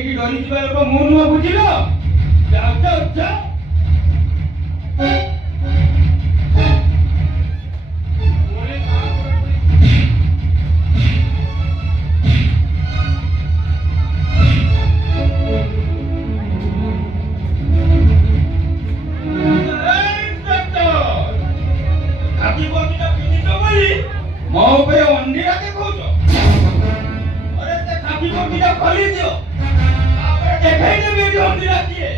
देखि डरी जिबा लोक मु नुआ बुझिलो जाओ जाओ जाओ ମୋ ଉପରେ ଅଣ୍ଡିରା ଦେଖଉଛ ଅରେ ସେ ଖାକି କୋଟିଟା ଖୋଲି ଦିଅ ତାପରେ ଦେଖେଇ ଦେବି ଏଠି ଅଣ୍ଡିରା କିଏ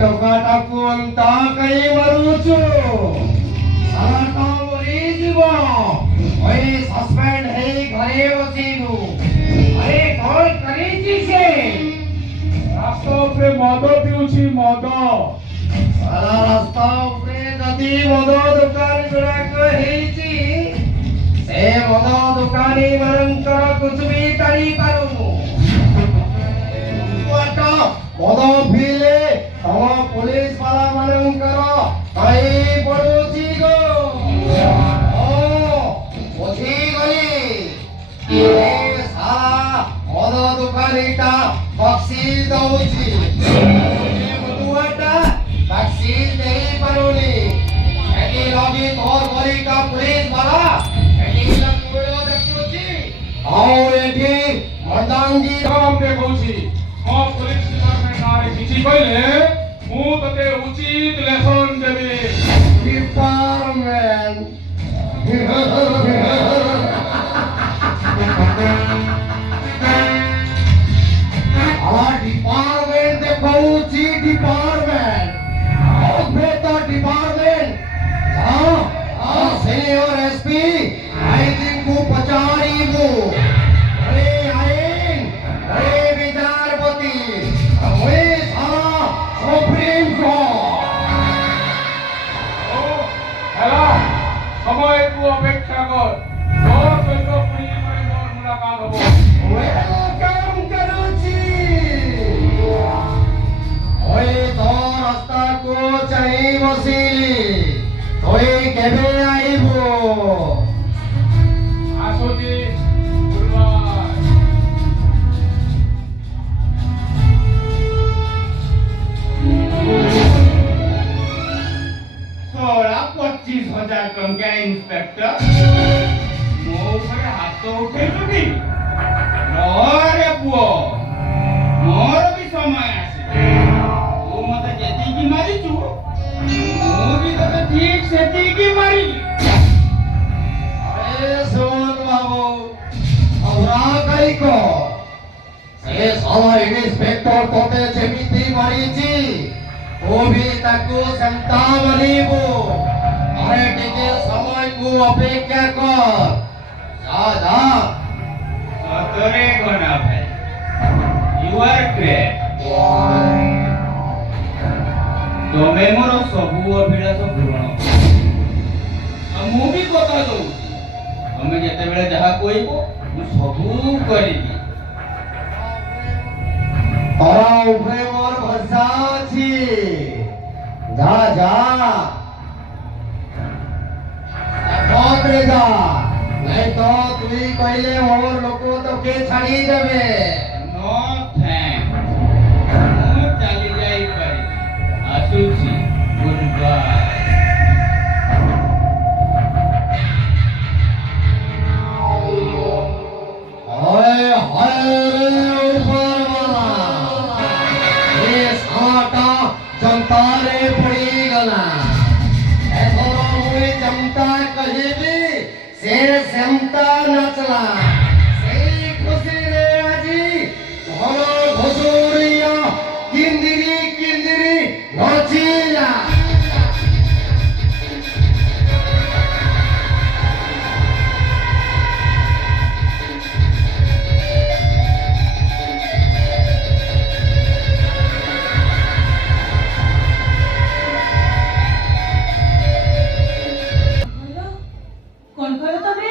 टोकाटाकू अंता कई मरुचु साराटा मरी जीवो ओए सस्पेंड है घरे बसीनु अरे कौन करीची से रास्ता पे मद पिउची मद सारा रास्ता पे नदी मद दुकान गुड़ाक हेची से मद दुकानी मरंकर कुछ भी करी पारुनु मद पीले तम पुलिस वाला मानकर कई पड़ोसी गो बुझी गली ये सारा मद दुकानीटा बक्सी दउची मधुआटा बक्सी नहीं पारुनी एटी लगी तोर गली का पुलिस वाला एटी लंगड़ो देखुची और एटी मर्दांगी काम देखुची ମୋ ପୋଲିସ ଡିପାର୍ଟମେଣ୍ଟ ନାଁରେ କିଛି କହିଲେ ମୁଁ ତତେ ଉଚିତ ଲେସନ ଦେବି डिपार्टमेंट हमारा डिपार्टमेंट देखौची डिपार्टमेंट ओबे तो डिपार्टमेंट हां सीनियर एसपी आई थिंक को पचारी मु अरे आइन अरे विचारपति ओए सारा सुप्रीम कोर्ट ହେଲା সময়କୁ ଅପେକ୍ଷା କର ତୋର ସହିତ ପୁଣି ପରେ ମୋର ମୁଲାକାତ ହବ वेलकम करूची ओए तो रास्ता को चाहि बसिली तोय केबे आइबो ଆସୁଛି ଗୁରୁବାର सोळा 25,000 टंका इंस्पेक्टर ମୋ ଉପରେ ହାତ ଉଠେଇଛୁ କି रे पुओ ମୋର ବି ସମୟ ଆସିଛି ତୁ ମତେ ଯେତିକି ମାରିଛୁ ମୁଁ ବି ତତେ ଠିକ ସେତିକି ମାରିବି अरे सोन बाबू औरा कई को से साला इंस्पेक्टर तोते जेमिति मारिची ओ भी ताकू संता बनिबो अरे टिके समय को अपेक्षा कर जा जा ସତରେ ଗଣା ଭାଇ ୟୁ ଆର୍ ଗ୍ରେଟ୍ ତମେ ମୋର ସବୁ ଅଭିଳାଷ ପୂରଣ ଆଉ ମୁଁ ବି କଥା ଦଉଛି ତମେ ଯେତେବେଳେ ଯାହା କହିବ ମୁଁ ସବୁ କରିବି तोरा ऊपरे मोर भरोसा छी जा जा बहुत रे जा नहीं तो तुई कहले मोर लोको तो के छाड़ी देबे नो थैंक ମୁଁ ଚାଲି ଯାଇପାରିବି ଆସୁଛି ଗୁଡ୍ ବାଏ ओए हाय रे ऊपर वाला ये साटा जनता रे पड़ी गला एथोरो मुई जनता कहिबी से जनता नचला सेई खुशी रे आजी भलो घोसुरिया किंदिरी किंदिरी नचिला कौन करो तबे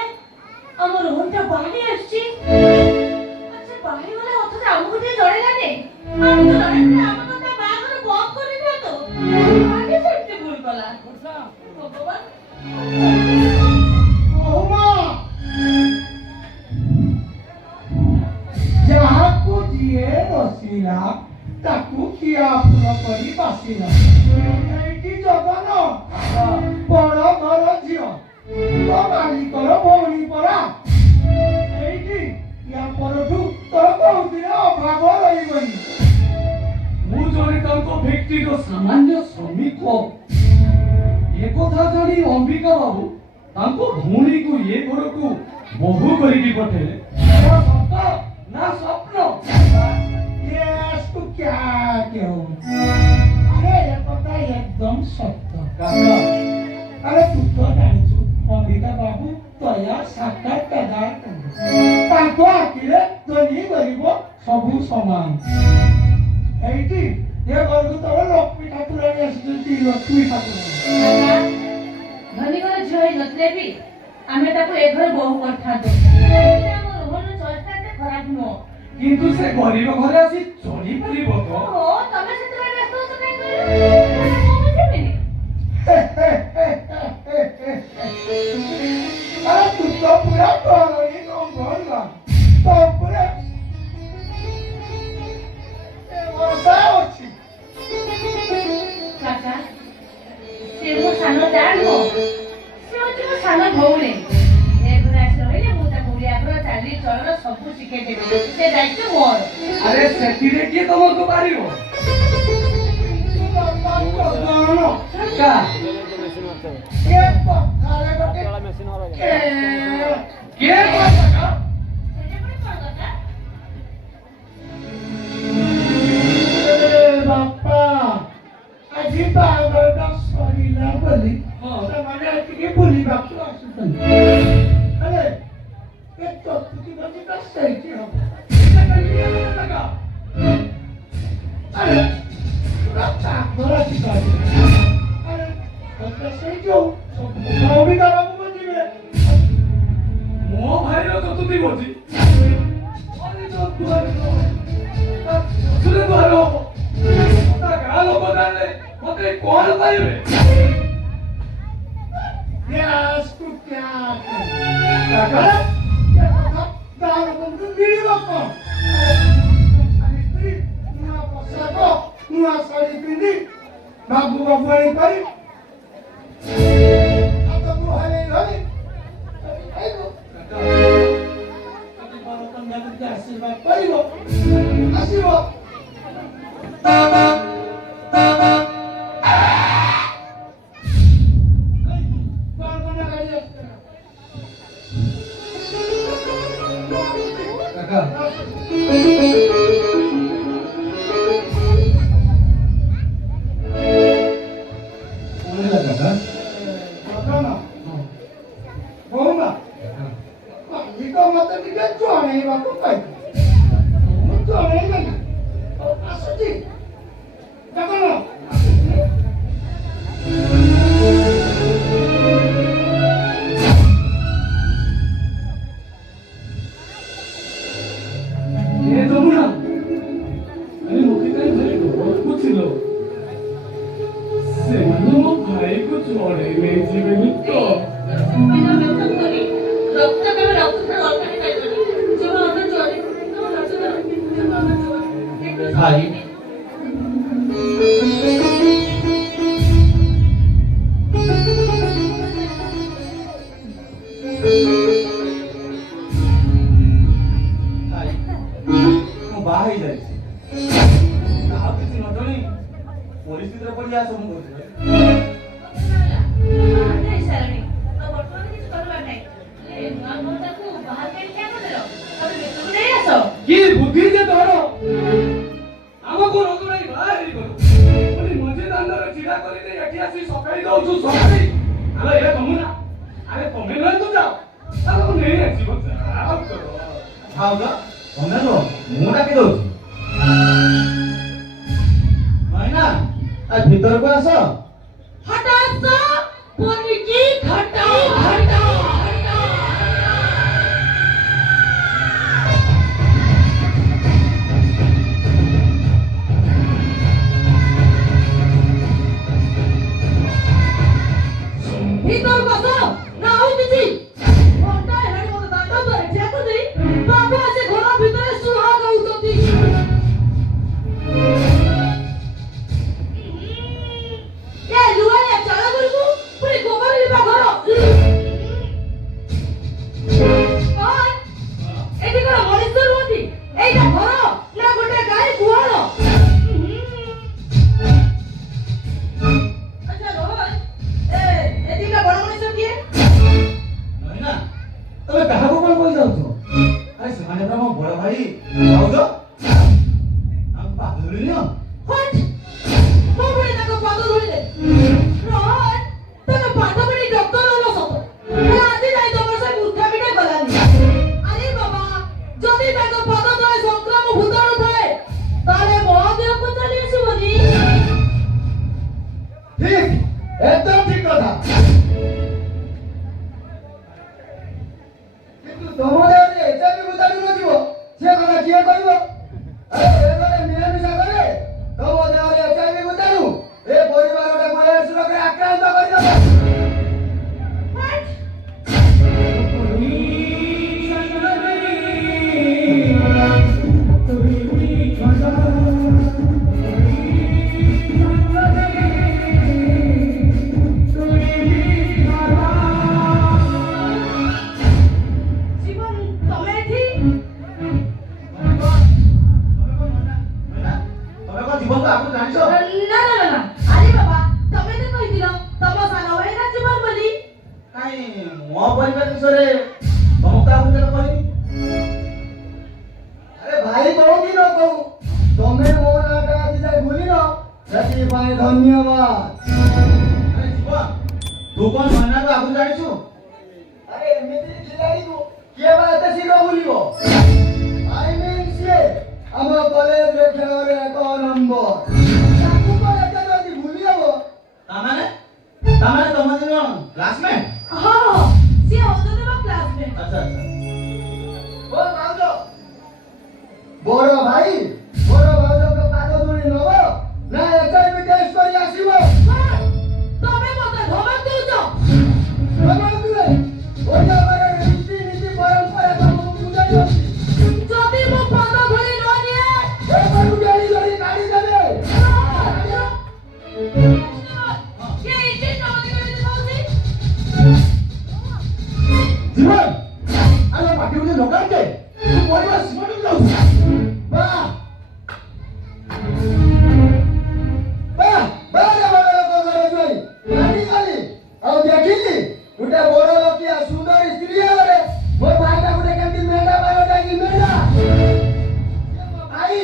हमर होंटा बांग ଆଗେ ସେମିତି ଭୁଲ କଲା ଭଗବାନ ବୋହୁମା ଯାହାକୁ ଯିଏ ବସିଲା ତାକୁ କିଏ ଆପୁଲ କରି ବାସିଲା। ଏଇଠି ଜଗନ ବଡ଼ ଘର ଝିଅ ତ ମାଲିକର ଭଉଣୀ ପରା। ଏଇଠି ୟା ପରଠୁ ତୋର କୋଉଥିରେ ଅଭାବ ରହିବନି। ମୁଁ ଜଣେ ତାଙ୍କ ଫ୍ୟାକ୍ଟ୍ରିର ସାମାନ୍ୟ ଶ୍ରମିକ। ଏକଥା ଜାଣି ଅମ୍ବିକା ବାବୁ ତାଙ୍କ ଭଉଣୀକୁ ଏ ଘରକୁ ବୋହୂ କରିକି ପଠେଇଲେ। ଏହା ସତ ନା ସ୍ୱପ୍ନ? ये तू क्या क्यों? अरे ये पता एकदम सत्य। କାକା अरे तू तो जानिଛୁ ଅମ୍ବିକା ବାବୁ ତୟା ସାକ୍ଷାତ ପଦାର୍ଥ। ତାଙ୍କ ଆଖିରେ ଧନୀ ଗରିବ ସବୁ ସମାନ। ଏଇଠି ଏ ଘରକୁ ତୋର ଲକ୍ଷ୍ମୀ ଠାକୁରାଣୀ ଆସିଛନ୍ତି। ଲକ୍ଷ୍ମୀ ଠାକୁରାଣୀ ଧନୀ ଘର ଝିଅ ହେଇ ନଥିଲେ ବି ଆମେ ତାକୁ ଏ ଘରେ ବୋହୂ କରିଥାନ୍ତୁ। ଆମ ରୋହନ ଚଏସଟା ଏତେ ଖରାପ ନୁହଁ। କିନ୍ତୁ ସେ ଗରିବ ଘରେ ଆସି ଚଳିପାରିବ ତ? ଓ ତମେ ସେଥିପାଇଁ ବ୍ୟସ୍ତ ହଉଛ କାଇଁ କହିଲ? ମୁଁ ବୁଝିବିନି। अरे तू तो पूरा कॉलोनी नंबर तो पूरा वर्षा ଅଛି। କାକା ସେ ମୋ ସାନ ଜାଣ ନୁହଁ, ସେ ହଉଛି ମୋ ସାନ ଭଉଣୀ। ଏ ଘରେ ଆସି ରହିଲେ ମୁଁ ତାକୁ ଓଡ଼ିଆ ଘର ଚାଲି ଚଳନ ସବୁ ଶିଖେଇଦେବି। ସେ ଦାୟିତ୍ୱ ମୋର। ଆରେ ସେଥିରେ କିଏ ତମକୁ ପାରିବ? କାକା ये पखाले ଗୋଟେ କିଏ କାକା? ସେଇଟା ପୁଣି କଣ କଥା? ବାପା ଆଜି ବାହାଘରଟା ସରିଲା ବୋଲି ସେମାନେ ଏଠିକି ବୁଲିବାକୁ ଆସୁଛନ୍ତି। ଆରେ ଏ ଚତୁର୍ଥୀ ଭୋଜିଟା ସେଇଠି ହବ। ଆରେ ପୁରା ଚାକର ଆସିପାରେ। ଆରେ ସେଇଠି ହଉ ଅମ୍ବିକା ବାବୁ ବୁଝିବେ। ମୋ ଭାଇର ଚତୁର୍ଥୀ ଭୋଜି ଦୁଆର ହବ। ତା ଗାଁ ଲୋକ ଜାଣିଲେ ମତେ କଣ କହିବେ? Yes, tu क्या काका ये କଥା ଗାଁ ଲୋକଙ୍କୁ ମିଳିବ କଣ? ସ୍ତ୍ରୀ ନୂଆ ପୋଷାକ ନୂଆ ଶାଢ଼ୀ ପିନ୍ଧି ବାବୁ ବାବୁ କରି ହାତକୁ ହଲେଇ ହଲେଇ ଖାଇବ। କନ୍ୟାକୁ ଆଶୀର୍ବାଦ କରିବ ଆସିବ। କାକା କଣ ହେଲା କାକା? ବୋହୁମା ମାଲିକ ମତେ ଟିକେ ଜଣେଇବାକୁ କହିଲେ। ମୁଁ ଜଣେଇଦେଲି। ଆସୁଛି ଜଗନ ଏ ଯମୁନା ଆରେ ମୋତେ କାହିଁ ଭାରି ଡର ছিল ସେମାନେ ମୋ ଭାଇକୁ ଚଢ଼େଇ ନେଇଯିବେନି ତ? ରକ୍ତ କେବେ ରକ୍ତ ଅଲଗା ହେଇପାରିବନି। ଯେବେ ଅଧା ଚଳେ ଭାଇ ଭାଇ ମୁଁ ବାହା ହେଇଯାଇଛି। ଆଉ କିଛି ନ ଜଣେଇ ପରିସ୍ଥିତିରେ ପଡ଼ି ଯାହା ସବୁ କରୁଛି। କି ବୁଦ୍ଧି ଯେ ତୋର? ଆମକୁ ନଜଣାଇ ବାହା ହେଇଗଲୁ ବୋଲି ମଝି ଦାଣ୍ଡରେ ଛିଡ଼ା କରିଦେଇ ଏଠି ଆସି ସକାଳି ଦଉଛୁ ସକାଳି। ଆରେ ଏ ଯମୁନା ଆରେ ତମେ ନୁହେଁ ତୁ ଯାଅ ତାକୁ ନେଇ ଆସିବ। ଭାଉଜ ତମେ ନୁହଁ ମୁଁ ଡାକି ଦଉଛି। ଭାଇନା ଭିତରକୁ ଆସ। ହଠାତ୍ ପନିକି ଘଟା ଘଟା ঠিক একদম ঠিক কথা কিন্তু তোমাদের এচাবি বুঝাবি নথিব সে কথা কিଏ କହିବ ଆରେ ଏ ଘରେ ମିଳାମିଶା କଲେ ତମ ଦେହରେ ଏଚାବି ବୁଝାଣୁ ଏ ପରିବାରଟାକୁ ଏଡ୍ସ ରୋଗରେ ଆକ୍ରାନ୍ତ କରିଦେବ ଜୀବନ ତମେ ଏଠି ତମେ କଣ ଜୀବନକୁ ଆଗରୁ ଜାଣିଛ ନା ଆରେ ବାବା ତମେ ତ କହିଥିଲ ତମ ସାନ ଭାଇର ଜୀବନ ବୋଲି କାଇଁ ମୋ ପରିବାର ବିଷୟରେ ତମକୁ ଆଗରୁ କେବେ କହିନି ଆରେ ଭାଇ କହୁ କି ନ କହୁ ତମେ ମୋ ନାଁଟା ଆଜି ଯାଏ ଭୁଲିନ ସେଥିପାଇଁ ଧନ୍ୟବାଦ ଆରେ ଜୀବନ ତୁ କଣ ମନାକୁ ଆଗରୁ ଜାଣିଛୁ ଆରେ ଏମିତି ଖିଲାଡ଼ିକୁ କିଏ ବା ଏତେ ଶୀଘ୍ର ଭୁଲିବ ଆଇ ମିନ୍ ସିଏ ଆମ କଲେଜରେ ଖେଳରେ 1 ନମ୍ବର ତାକୁ କଣ ଏତେ ଜଲ୍ଦି ଭୁଲି ହବ ତାମାନେ ତମ ଦିନ କ୍ଲାସମେଟ୍ ହଁ ସିଏ ହଉଛନ୍ତି ମୋ କ୍ଲାସମେଟ୍ ଆଚ୍ଛା ଓ ଭାଉଜ ବଡ଼ ଭାଉଜଙ୍କ ପାଦ ଧୂଳି ନବ ନା ଏଚଆଇଭି ଟେଷ୍ଟ କରି ଆସିବ ତମେ ମତେ ଧମକ ଦଉଛ ନବଲେ ଓଡ଼ିଆ ଘରର ରୀତି ପରମ୍ପରା ତମକୁ ବୁଝାଇ ଅଛି ଯଦି ମୋ ପାଦ ଧରି ନ ନିଏ ଏପଟୁ ଗାଡ଼ି ଧରି କାଢ଼ି ଦେବେ କିଏ ଏଠି ଚମକି କରି କହୁଛି ଜୀବନ ଆରେ ପାଟି ଗୋଟେ ଲଗାଉଛେ ତୁ ପରିବାର ସୀମାକୁ ଯାଉଛୁ ବା ରେ ବଡ଼ ଲୋକ ଘରେ ଯାଇ ଗାଡ଼ି ଆଉ ଦେଖିଲି ଗୋଟେ ବଡ଼ ଲୋକିଆ ସୁନ୍ଦରୀ ସ୍ତ୍ରୀ ଘରେ ମୋ ଭାଇଟା ଗୋଟେ କେମିତି ମେଣ୍ଢା ପାର ଯାଇକି ମେଣ୍ଢା ଭାଇ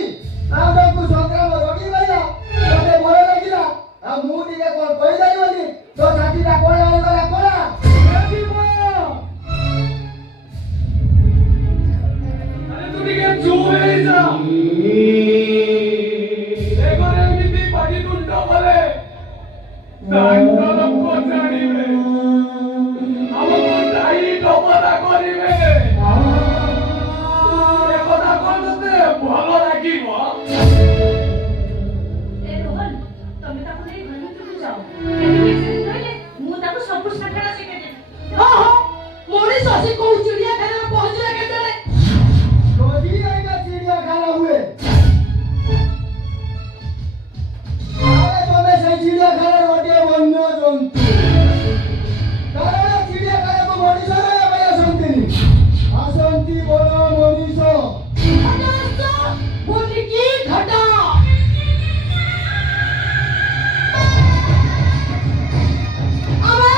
ତାଙ୍କୁ ସଂକ୍ରାମ ରୋଗୀ କହିଲା ତତେ ଭଲ ଲାଗିଲା ଆଉ ମୁଁ ଟିକେ କଣ କହିପାରିବନି ତୋ ଛାତିଟା କଳା ହେଇଗଲା କଳା ଆରେ ତୁ ଟିକେ ଚୁପ ହେଇଯା ଏ ଘରେ ଏମିତି ପାଟି ତୁଣ୍ଡ କଲେ ତାଙ୍କ ଲୋକ ଜାଣିବେ ଆମକୁ ଦାୟୀ ଡବରା କରିବେ ଏ କଥା କଣ ତତେ ଭଲ ଲାଗିବ ଏ ରୋହନ ତମେ ତାକୁ ନେଇ ଘର ଭିତରକୁ ଯାଅ ଏମିତି କିଛି ଦିନ ରହିଲେ ମୁଁ ତାକୁ ସବୁ ଶାଖାଟା ଶିଖେଇଦେବି ମଣିଷ ଆସି କୋଉ ଚିଡ଼ିଆଖାନାରେ ପହଞ୍ଚିଲା କେତେବେଳେ रोजी आएगा चिड़ियाखाना हुए अरे तुम्हें से चिड़ियाखाना गोटे वन्य जंतु कारण चिड़ियाखाना को मनीष रहा भाई आसंती बड़ मनीष बोलिकी घटा अबे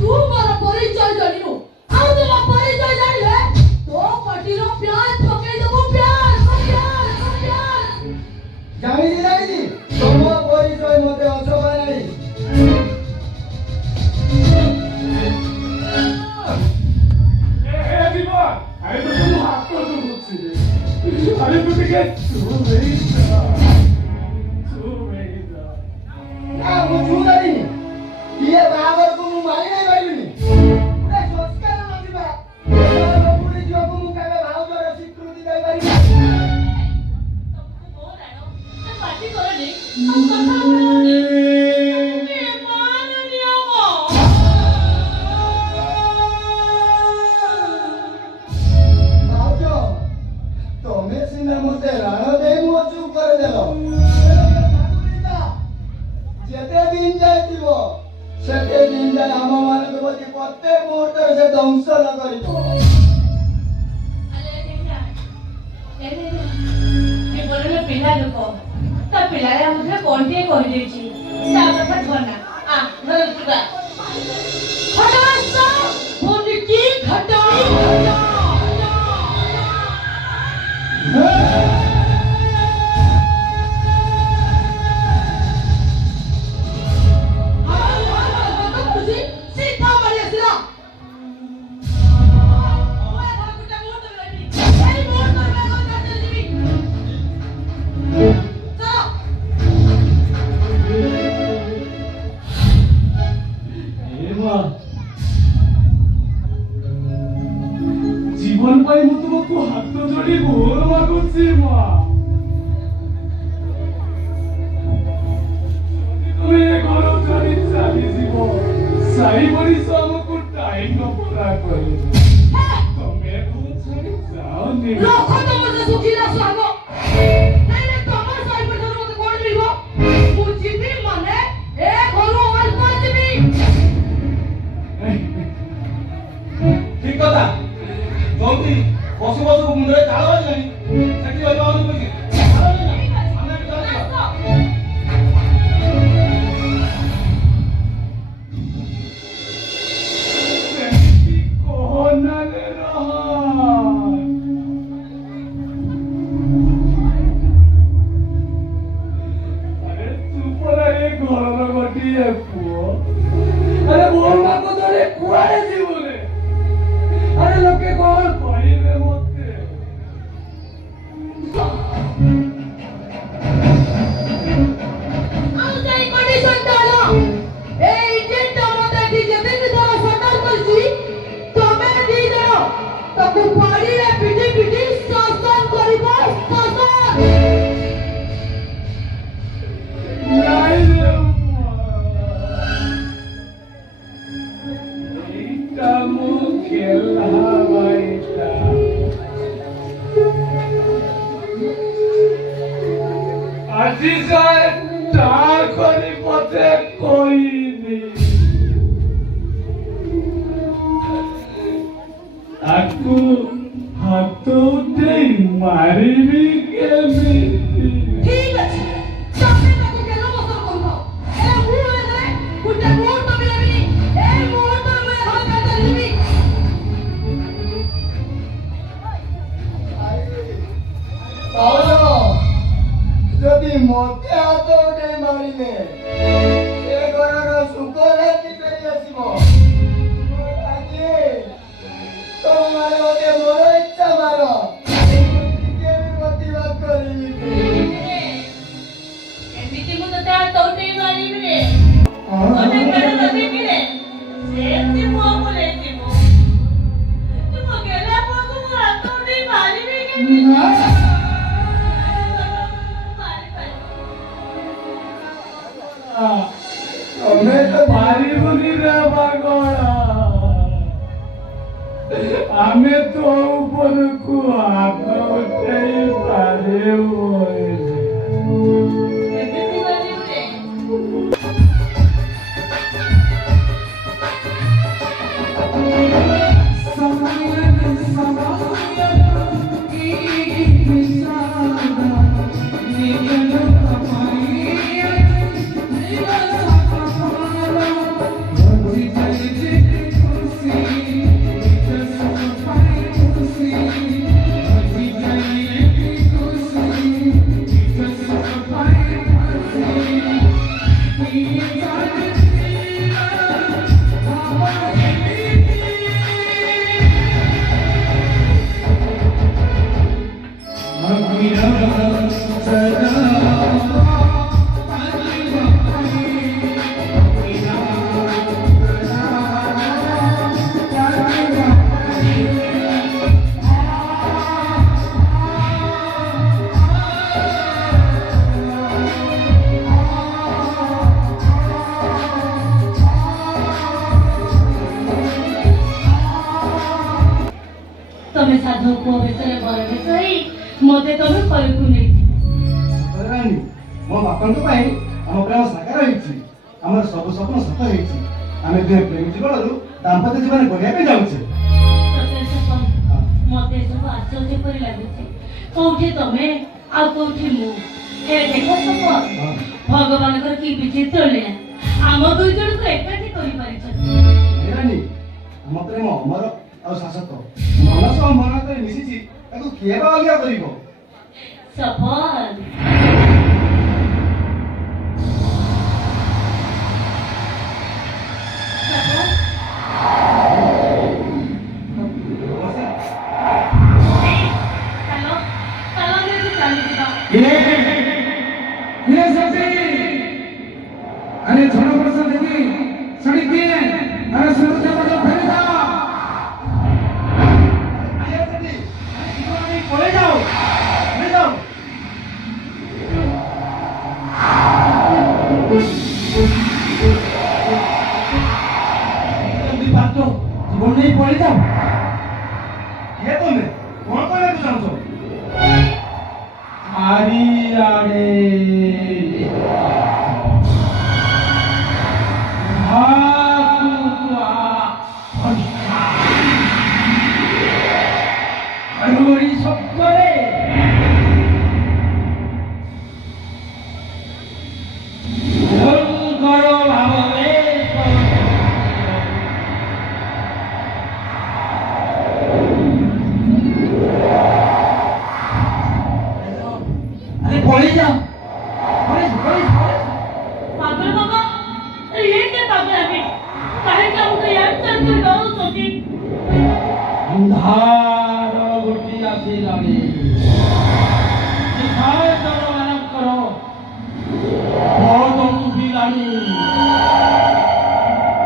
तू मोर परिचय जानिनु आउ तुम परिचय जानिले तो पटीरो प्याज पकई देबो प्याज जानी तुम परिचय मते असभा नहीं ଏ ଜୀବନ ଆରେ ତୁ ତୁ ହାତ ଧରୁଛି ଆରେ ତୁ ଟିକେ ଚୁପ ହେଇଯା ना मुझू नहीं ये बाबर को मु मारी नहीं पाइलिनी पुरा संस्कार नथिबा पुरी जो को मु केबे भाउजर स्वीकृति दे पारि तुमको बोल आनो से पार्टी करनी हम कथा बोलनी ए मान नियम भाउज तमे सिना मते राण दे मु चुप कर देलो जेते दिन जाइतिबो सेते दिन जाय हम मानक प्रति प्रत्येक मुहूर्त से ध्वंस न करितो अरे देखा ये बोलने पिला लोक ता पिलारे हमरे कोंटे कहि देछि ता कथा धरना आ घर पुरा हटासा बोलिकी घटा सीधा मारी आसिला ओए घर गुटा मोर दबेली एई मोर दबे को काटे दिबी चलो भारी मनीष हमको टाइम न पूरा करे तमे को छाड़ी जाओ नी ରଖ ତମର ସେ ଶୁଖିଲା ସ୍ୱାଦ ନାଇଁ ନାଇଁ ତମର ଶହେ ପଇସାରୁ ମତେ କଣ ମିଳିବ ମୁଁ ଯିବି ମାନେ ଏ ଘରୁ ଅଳ୍ପ ଯିବି ଠିକ କଥା ଯୋଉଠି ବସୁ ବସୁ ମୁଣ୍ଡରେ ଝାଳ ବାଜିଲାଣି ସେଠି ରହିବା ହଉନି ପଇସା ଆମେ ବି ଯାଉଛୁ। ସେମିତି କୋହନାରେ ରହ ଆରେ ତୁ ପରା ଏ ଘରର ଗୋଟିଏ ପୁଅ ଆରେ ମୋ ମାକୁ ଧରି କୁଆଡେ ଯିବୁ ରେ? ଆରେ ଲୋକେ କଣ କହିବେ ମତେ ଆଉ ସେଇ କଣ୍ଡିସନ ଟାଣ ଏଇ ଯେଟା ମତେ ଏଠି ଯେତିକି ଥର ସଟର କରିଛି ତମେ ଦି ଜଣ ତାକୁ ପାଡ଼ିରେ ପିଟି ପିଟି ଶାସନ କରିବ ଶାସନ ନାଇଁ ରେ ଏଇଟା ମୁଁ ଖେଲା ଭାଇଟା ଆଜି ଯାଏ ତା କରି ମତେ କହିନି ତାକୁ ହାତ ଉଠେଇ ମାରିବି କେମିତି ঠিক আছে তবে তাকে কেন বসর করব এ মুহূর্তে ধরে গুটে মুহূর্ত মিলাবি এই মুহূর্ত আমি ঘর কাটা দিবি যদি মতে হাত উঠেই মারিলে এ ঘরର ସୁଖ ରାତି ଫେରି ଆସିବ ଆଜି ତମେ ମାର ମତେ ମୋର ଇଚ୍ଛା ମାର ଟିକେ ବି ପ୍ରତିବାଦ କରିବି ଏମିତି ମୁଁ ତତେ ହାତ ଉଠେଇ ମାରିବି ରେ ତତେ କେଡେ ରଖିବି ରେ ସେମିତି ମୁହଁ ବୁଲେଇଥିବ ତୁ ମୋ ଗେଲା ପୁଅକୁ ମୁଁ ହାତ ଉଠେଇ ମାରିବି କେମିତି ମାରି ତମେ ତ ମାରିବୁନି ରେ ପାଗଳା ଆମେ ତୋ ଉପରକୁ ହାତ ଉଠେଇ ପାରିବୁ ଏମିତି ମାରିବି ରେ ତମେ ସାଧୁ ପୁଅ ବେଶରେ ବର ବେଶ ହେଇ ମତେ ତମେ ଘରକୁ ନେଇଯିବ ରାଣୀ ମୋ ବାପାଙ୍କ ପାଇଁ ଆମ ପ୍ରେମ ସାକାର ହେଇଛି ଆମର ସବୁ ସ୍ୱପ୍ନ ସତ ହେଇଛି ଆମେ ଦୁହେଁ ପ୍ରେମ ଜୀବନରୁ ଦାମ୍ପତ୍ୟ ଜୀବନ କରିବା ପାଇଁ ଯାଉଛେ ସତେ ସତ ମତେ ସବୁ ଆଶ୍ଚର୍ଯ୍ୟ ପରି ଲାଗୁଛି କୋଉଠି ତମେ ଆଉ କୋଉଠି ମୁଁ ଏ ଦେଖ ସପ ଭଗବାନଙ୍କର କି ବିଚିତ୍ର ଲୀଳା ଆମ ଦୁଇ ଜଣଙ୍କୁ ଏକାଠି କରିପାରିଛନ୍ତି ରାଣୀ ଆମ ପ୍ରେମ ଅମର ଆଉ ଶାଶ୍ୱତ ମନ ସହ ମନ କରି ମିଶିଛି ତାକୁ କିଏ ବା ଅଲଗା କରିବ ସଫଳ ଚାଲ ଚାଲ ଆମେ ଚାଲିଯିବା ये सती अरे थोड़ा बड़ा सा देखी सड़ी की अरे सूरज का मतलब फैल जा ये सती पड़े जाओ ले जाओ ପଳେଇଯାଅ କିଏ ତମେ କଣ କହିବାକୁ ଚାହୁଁଛ ଚାରିଆଡ଼େ ଘଡ଼ଘଡ଼ି ଶବ୍ଦରେ ଭୟଙ୍କର ଭାବରେ अरे पळी जा पागल बाबा अरे हे काय पागल आहे काही का मुलं यांच्यासारखे डोळत होती ଅନ୍ଧାର ଗୋଟି ଆସିଲାଣି ମାନଙ୍କର ବହୁତ ଶୁଭିଲାଣି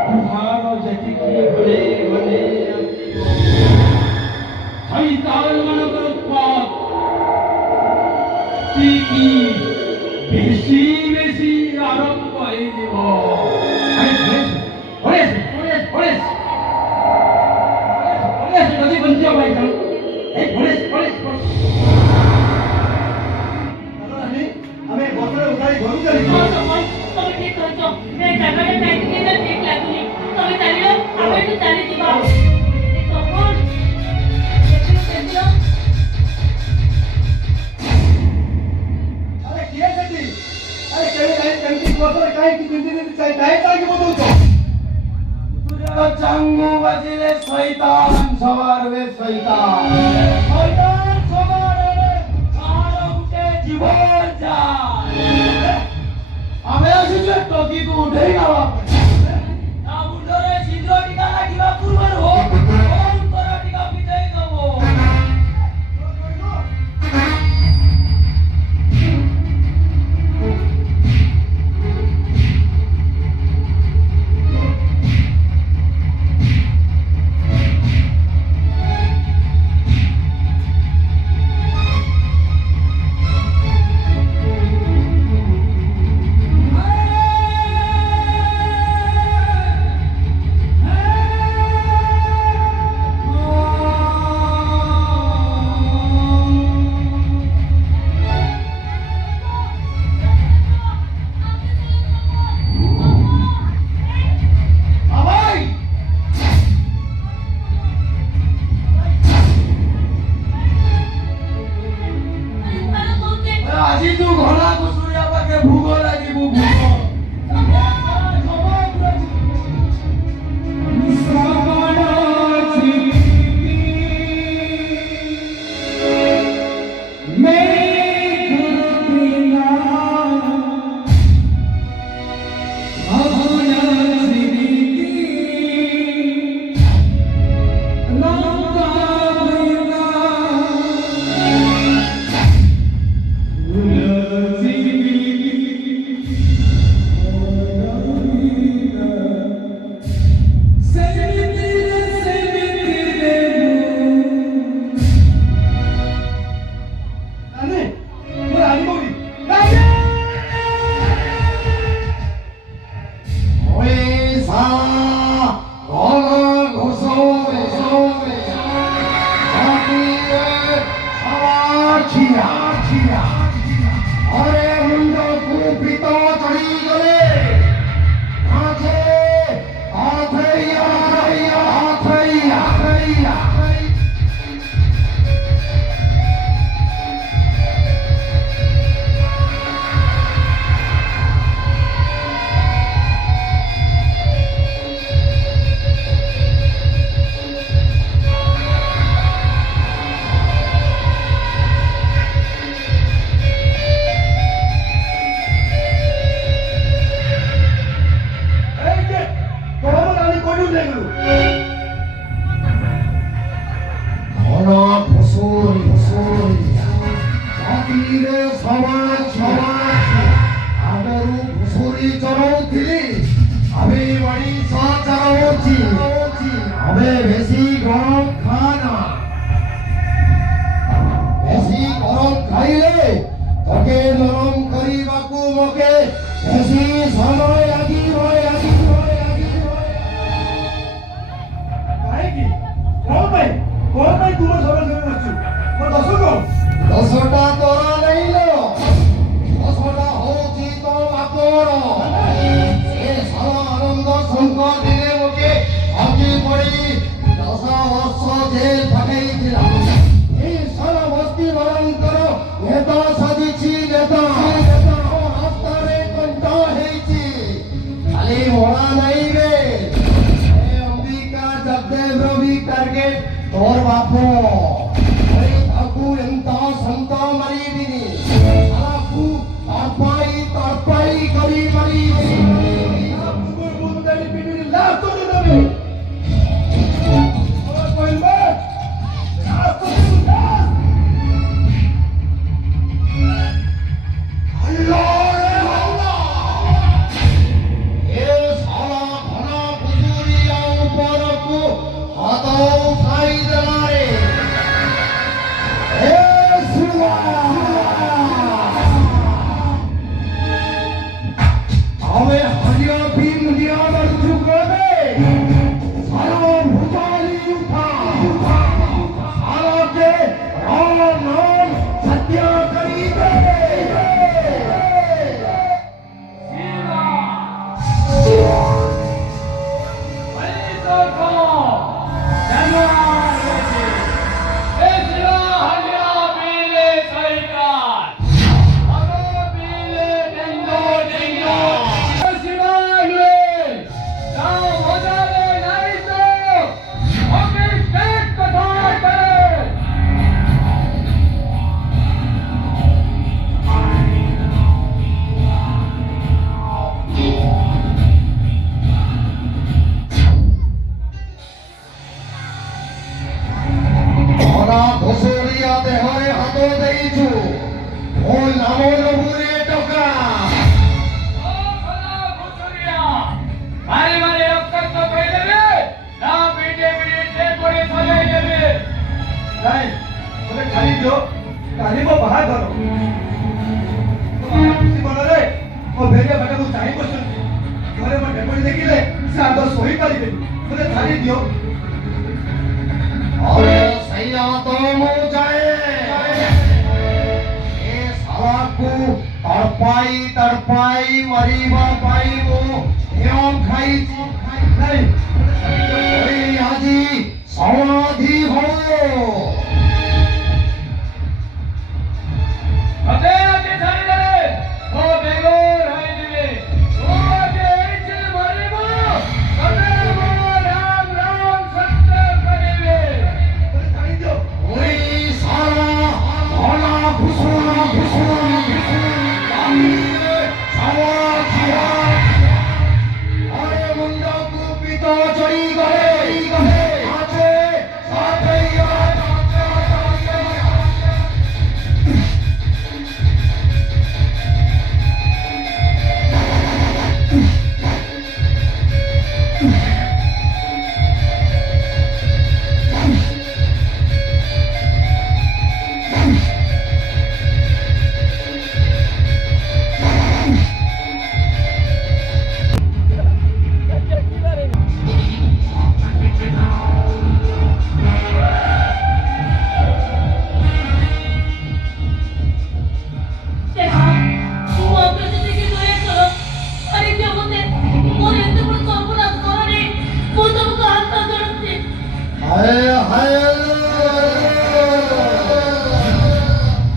ଅନ୍ଧାର ଯେତିକି ଘରେ ଘରେ ଶୈତାନମାନଙ୍କର ଉତ୍ପାତ ସେତିକି ବେଶୀ ବେଶୀ ଆରମ୍ଭ ହେଇଯିବ ଯଦି ବଞ୍ଚିବା ପାଇଁ ଚାହୁଁ ଏ ପୋଲିସ ପୋଲିସ ଆମେ ବସରେ ଉଠାଇ ଘରକୁ ଚାଲିଛୁ ତମେ ଠିକ କହିଛ ଏ ଜାଗାରେ କାହିଁକି ଏଇଟା ଠିକ ଲାଗୁନି ତମେ ଚାଲିଲ ଆମେ ଏଠୁ ଚାଲିଯିବା अरे किए सेठी अरे केमती बसरे काहेकि दिन काहे बदौछ तुझे चांगू बजिले शैतान सवार वे शैतान सवार रे कार उठे जीवन जा आमे आसीछे टकी को उठेई नवा ना मुंडरे शीघ्र टीका लागिबा पूर्वरु हो कर टीका पिटेई दबो আজি তু ঘনা কুসুরিয়া পাকে ভূগ লাগিব ভূগ खाली मोड़ा नहीं बे ए अंबिका जगदेव रवि टार्गेट तोर बापो अरे ताकू ಎಂತ ಸಂತ ಮರಿದಿನಿ ಸಾಕು ತರ್ಪಾಯಿ ಕರಿ ಮರಿ ಮುಗುರ್ ಮುಂದಲ್ಲಿ ಬಿಡಿ ಲಾಸ್ತು ನವೆ ಓ ಕೊಯ್ಬಾ ಲಾಸ್ತು ಲಾಸ್ಟ್ अल्लाह रे अल्लाह ये साला घना बुजुरिया ऊपर को हाथों उठाई देना रे ए सुवा हमें हरिया भी मुंडिया मर चुके दे साला भुजाली उठा साला के राम नाम सत्य करी दे देहरे हाथो देइछु ओ नामो नबुरे टका ओ भला भुसुरिया मारे मारे अक्कल तो कह देबे ना पीटे पीटे कोरे सजाई देबे नहीं मुझे खाली दो खाली वो बाहर करो किसी बोलो रे वो भेड़िया बेटा को चाहिए क्वेश्चन घरे में डेपोटी देखिले से आदो सोई पाली दे मुझे खाली दियो अरे सैया तो मु जाए ए साला को तड़पाई मरीबा पाई वो एवं खाई नहीं ओए आजी समाधि हो अबे आजे छाड़ी दे वो बेगोर है दिले वो आजे ऐसे मरेबो कबे वो राम राम सत्य करेबे ओए साला भला घुसुआ साला किया अरे मुंडा को पिता चढ़ी गए आजे साथैया हाय हाय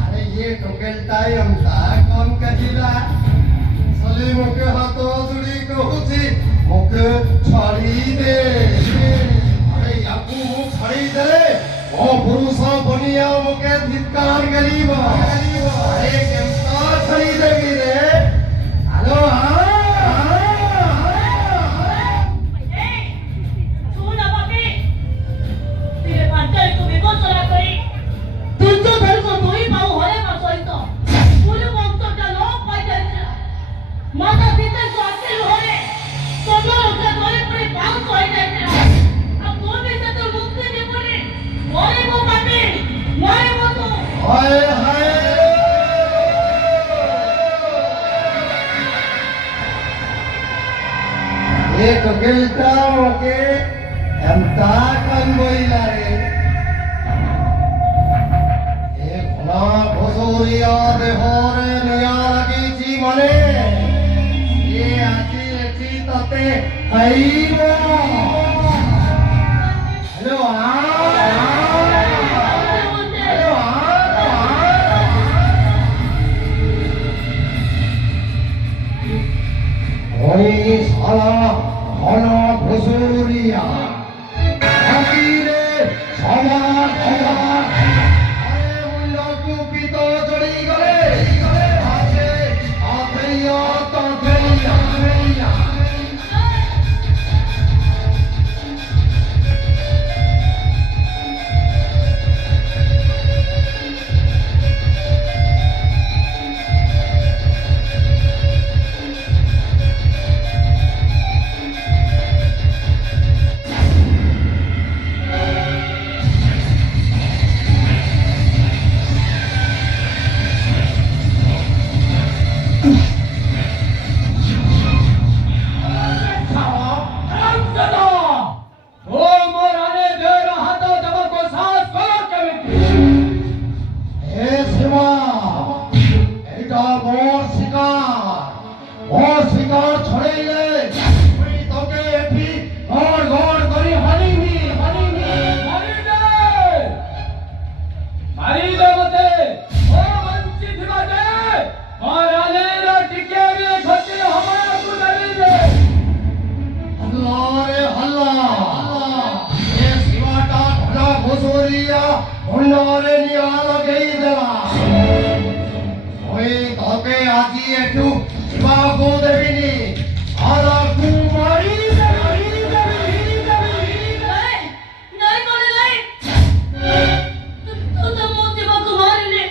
अरे ये टोकेलटाई हमसा कौन कहिला सली मोके हाथो जुड़ी कहूची मोके छाड़ी दे अरे याकू छाड़ी दे ओ पुरुष बनिया मोके धिक्कार गरीब अरे केमता छाड़ी देबी रे हेलो हाय हाय ये टोकेलटा मोके एमता कान बोइला रे ए घना भोसोरिया देहरे निया लागिची माने ये आची एची तते खाइबो हेलो ओ ওই শালা ঘন ঘুষুরিয়া হাতিরে সবার সবার আরে মূল্য কুপিত চড়ি গলে আছে আতেইয়া ততেইয়া হে শিবা এটা মোর শিকার ছড়াইলে তুই তোকে এটি গড় গড় করে হারিবি আল্লাহ রে আল্লাহ এ শিবাটা ঘোড়া ঘুষুরিয়া ভণ্ডারে নিয়ে লগেই দেলা ওই তোকে আজি একটু শিবাকু দেবিনি আলা কুমারী नाही कोणी नाही तू तर मोठी बाकू मारले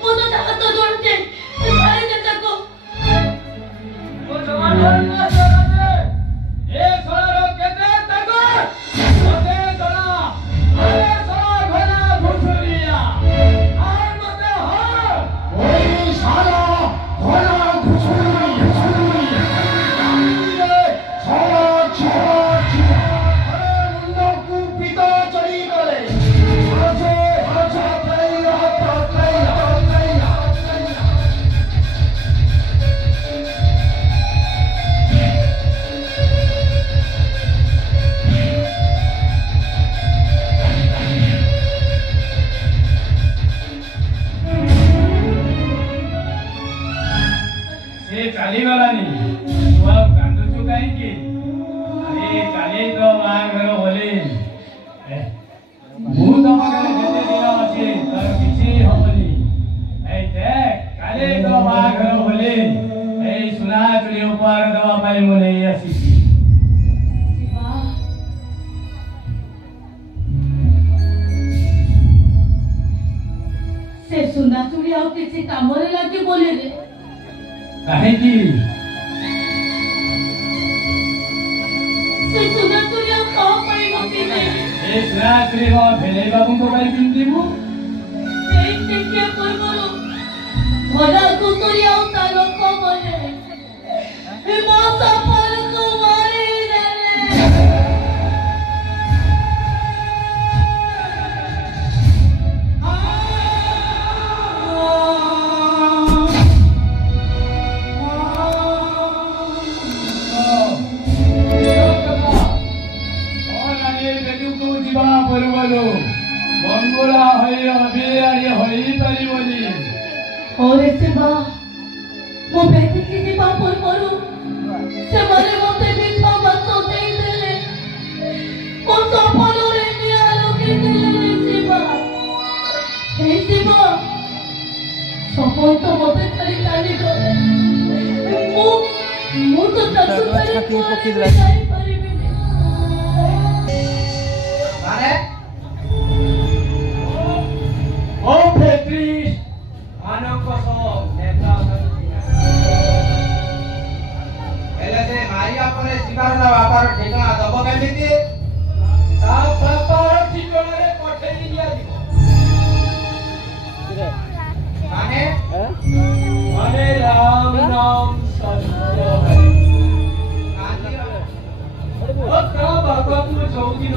मोठा टाकत जोडते काय देता को ওই শালা ঘোড়া ঘুষুরিয়া আরে মুন্ড কুপিত চড়ি গলে আছে ততেইয়া ସେ ଚାଲିଗଲାନି ତୁ ଆଉ କାନ୍ଦୁଛୁ କାହିଁକି ଆରେ କାଲି ତ ବାହାଘର ବୋଲି ମୁଁ ତମ ଘରେ ଯେତେ ଦିନ ଅଛି ତାର କିଛି ହବନି ଏଇ ଦେଖ କାଲି ତ ବାହାଘର ବୋଲି ଏଇ ସୁନା ଚୁଡ଼ି ଉପହାର ଦେବା ପାଇଁ ମୁଁ ନେଇ ଆସିଛି शिवा से सुना चुड़ी ଆଉ କିଛି କାମରେ ଲାଗି ବୋଲେ ରେ କାହିଁକି ସେ ସୁନା ଚୁଡ଼ି ଆଉ କଣ ପାଇଁ ମତେ ଏ ସୁନା ଚୁଡ଼ି କଣ ଭେଲେଇ ବାବୁଙ୍କ ପାଇଁ ପିନ୍ଧିବୁ ଏଇ ଟିକେ ପୂର୍ବରୁ ଭଡ଼ା କୁତୁରି ଆଉ ତା ଲୋକ ବୋଲେ ମୋ ସଫଳକୁ ମାରିଦେଲେ ଯିବା ପୂର୍ବରୁ ମଙ୍ଗୁଳା ହୋଇ ଅଭିଆରୀ ହୋଇପାରିବନି ଓରେ ଶିବା ମୋ ବେଟିକି ଯିବା ପୂର୍ବରୁ ସେମାନେ ମତେ ମିଠା ଭାତ ଦେଇଦେଲେ ମୋ ସଫଳରେ ନିଆଁ ଲଗେଇଦେଲେ ଶିବା ହେ ଶିବା ସଫଳ ତ ମତେ ଖାଲି ଟାଣି ଗଲେ ମୁଁ ତ ତାକୁ ଯାଇପାରିବିନି ମାନେ ଓ ଫେଟ୍ରି ମାନଙ୍କ ସହ ନେତା ହେଲେ ସେ ମାରିବା ପରେ ଶିବାର ତା ବାପାର ଠିକଣା ଦବ କେମିତି ତା ବାପାର ଠିକଣାରେ ପଠେଇ ଦିଆଯିବ ମାନେ ମାନେ ରାମ ନାମ ସତ୍ୟ ହରି ଓ ତା ବାପାକୁ ଯୋଉଦିନ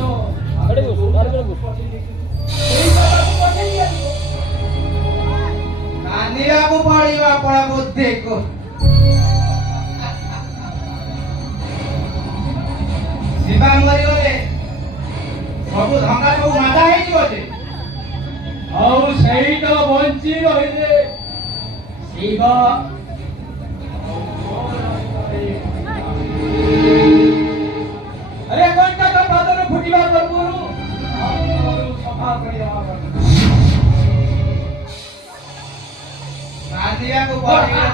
ପଠେଇ ଦିଆଯିବ କାନ୍ଦିବାକୁ ପଡିବ ଆପଣ ବୁଦ୍ଧିକୁ ଶିବା ମରିଗଲେ ସବୁ ଧନ୍ଦା ସବୁ ମାଦା ହେଇଯିବ ଯେ ଆଉ ସେଇଟା ବଞ୍ଚି ରହିଲେ ଶିବ ମାଫ କରିଦିଅ ମାଫ କରିଦିଅ ରାନ୍ଧିବାକୁ ପଡ଼ିବ